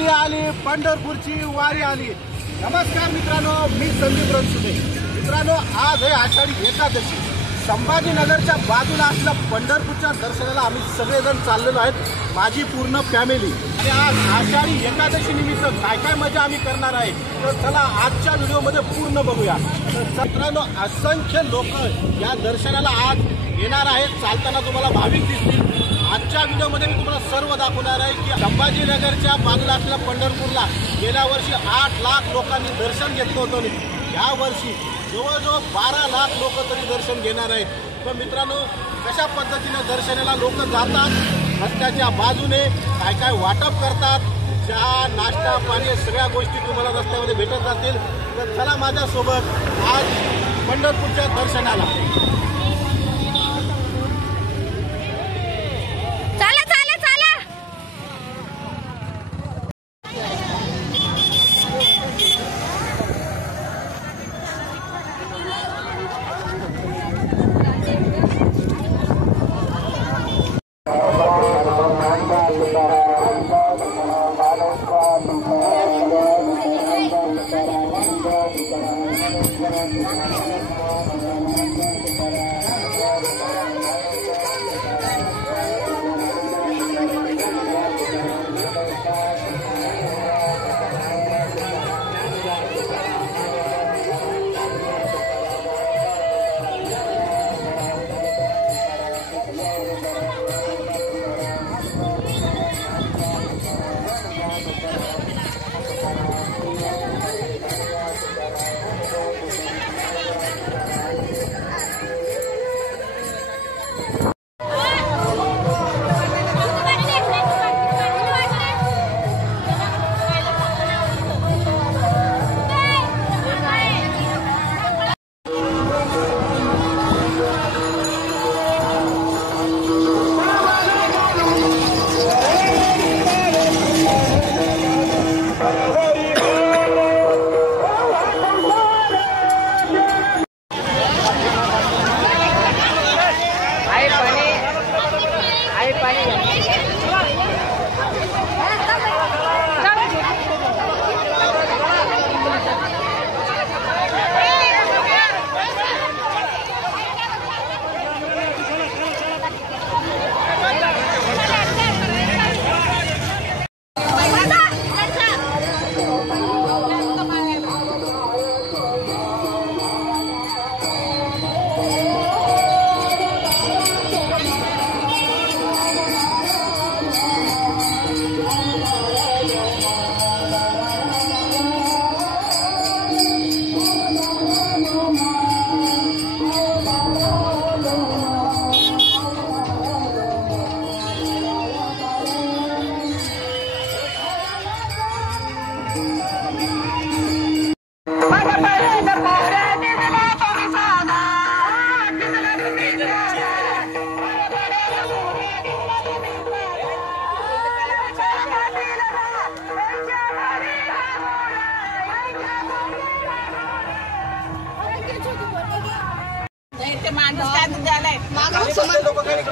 माऊली आली, पंढरपूरची वारी आली। नमस्कार मित्रांनो, मी संदीप रणसुदे। मित्रांनो, आज आहे आषाढी एकादशी। संभाजीनगरच्या बाजूला असलेल्या पंढरपूरच्या दर्शनाला आम्ही सगळेजण चाललेलो आहेत, माझी पूर्ण फॅमिली। आणि आज आषाढी एकादशी निमित्त काय काय मजा आम्ही करणार आहे, तर चला आजच्या व्हिडिओमध्ये पूर्ण बघूया। तर मित्रांनो, असंख्य लोक या दर्शनाला आज येणार आहेत, चालताना तुम्हाला भाविक दिसतील। आजच्या व्हिडिओमध्ये मी तुम्हाला सर्व दाखवणार आहे की संभाजीनगरच्या बाजूला असलेल्या पंढरपूरला गेल्या वर्षी 8 लाख लोकांनी दर्शन घेतलं होतं। या वर्षी जवळजवळ 12 लाख लोक तरी दर्शन घेणार आहेत। तर मित्रांनो, कशा पद्धतीने दर्शनाला लोक जातात, रस्त्याच्या बाजूने काय काय वाटप करतात, चहा नाश्ता पाणी सगळ्या गोष्टी तुम्हाला रस्त्यामध्ये भेटत जातील। तर चला माझ्यासोबत आज पंढरपूरच्या दर्शनाला।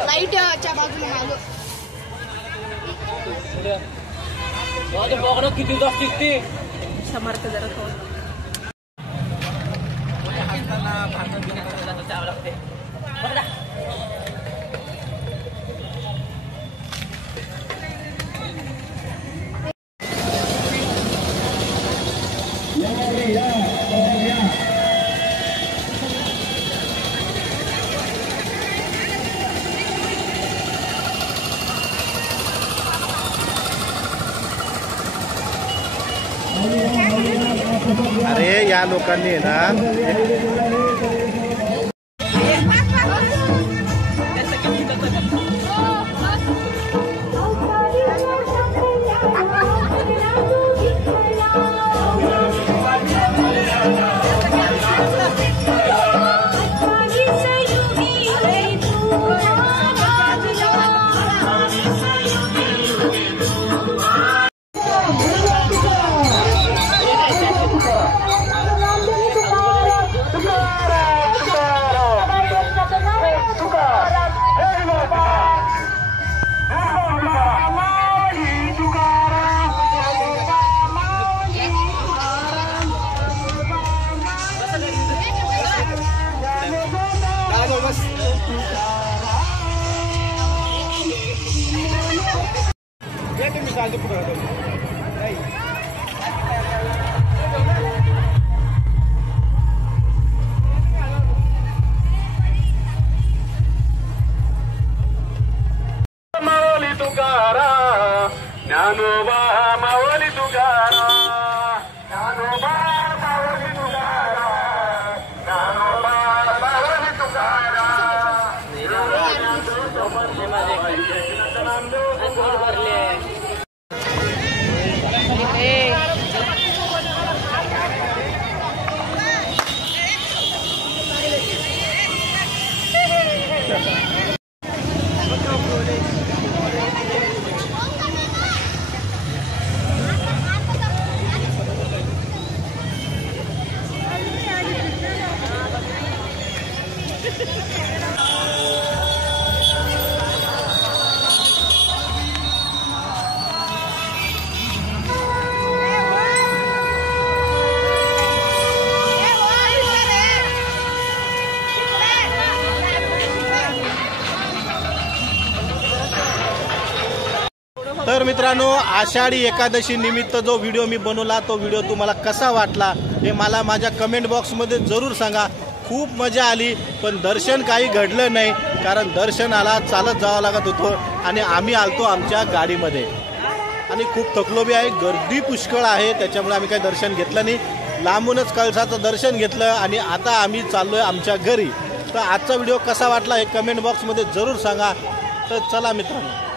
लाईटच्या बाजूला आलो किती जास्तीत ती समर्थ जरा लागते। अरे या लोकांनी ना तुम्ही चालते पुढे माऊली तुकारा ज्ञानोबा माऊली तुकारा ज्ञानोबा माऊली तुकारा ज्ञानोबा माऊली तुकारा तर मित्रांनो, आषाढी एकादशी निमित्त जो व्हिडिओ मी बनवला तो व्हिडिओ तुम्हाला कसा वाटला हे मला माझ्या कमेंट बॉक्समध्ये जरूर सांगा. खूप मजा आली, पण दर्शन काही घडलं नाही, कारण दर्शनाला चालत जावं लागत होतं आणि आम्ही आलतो आमच्या गाडीमध्ये आणि खूप थकलो बी आहे. गर्दी पुष्कळ आहे, त्याच्यामुळे आम्ही काही दर्शन घेतलं नाही. लांबूनच कळसाचं दर्शन घेतलं आणि आता आम्ही चाललोय आमच्या घरी. तर आजचा व्हिडिओ कसा वाटला हे कमेंट बॉक्समध्ये जरूर सांगा. तर चला मित्रांनो.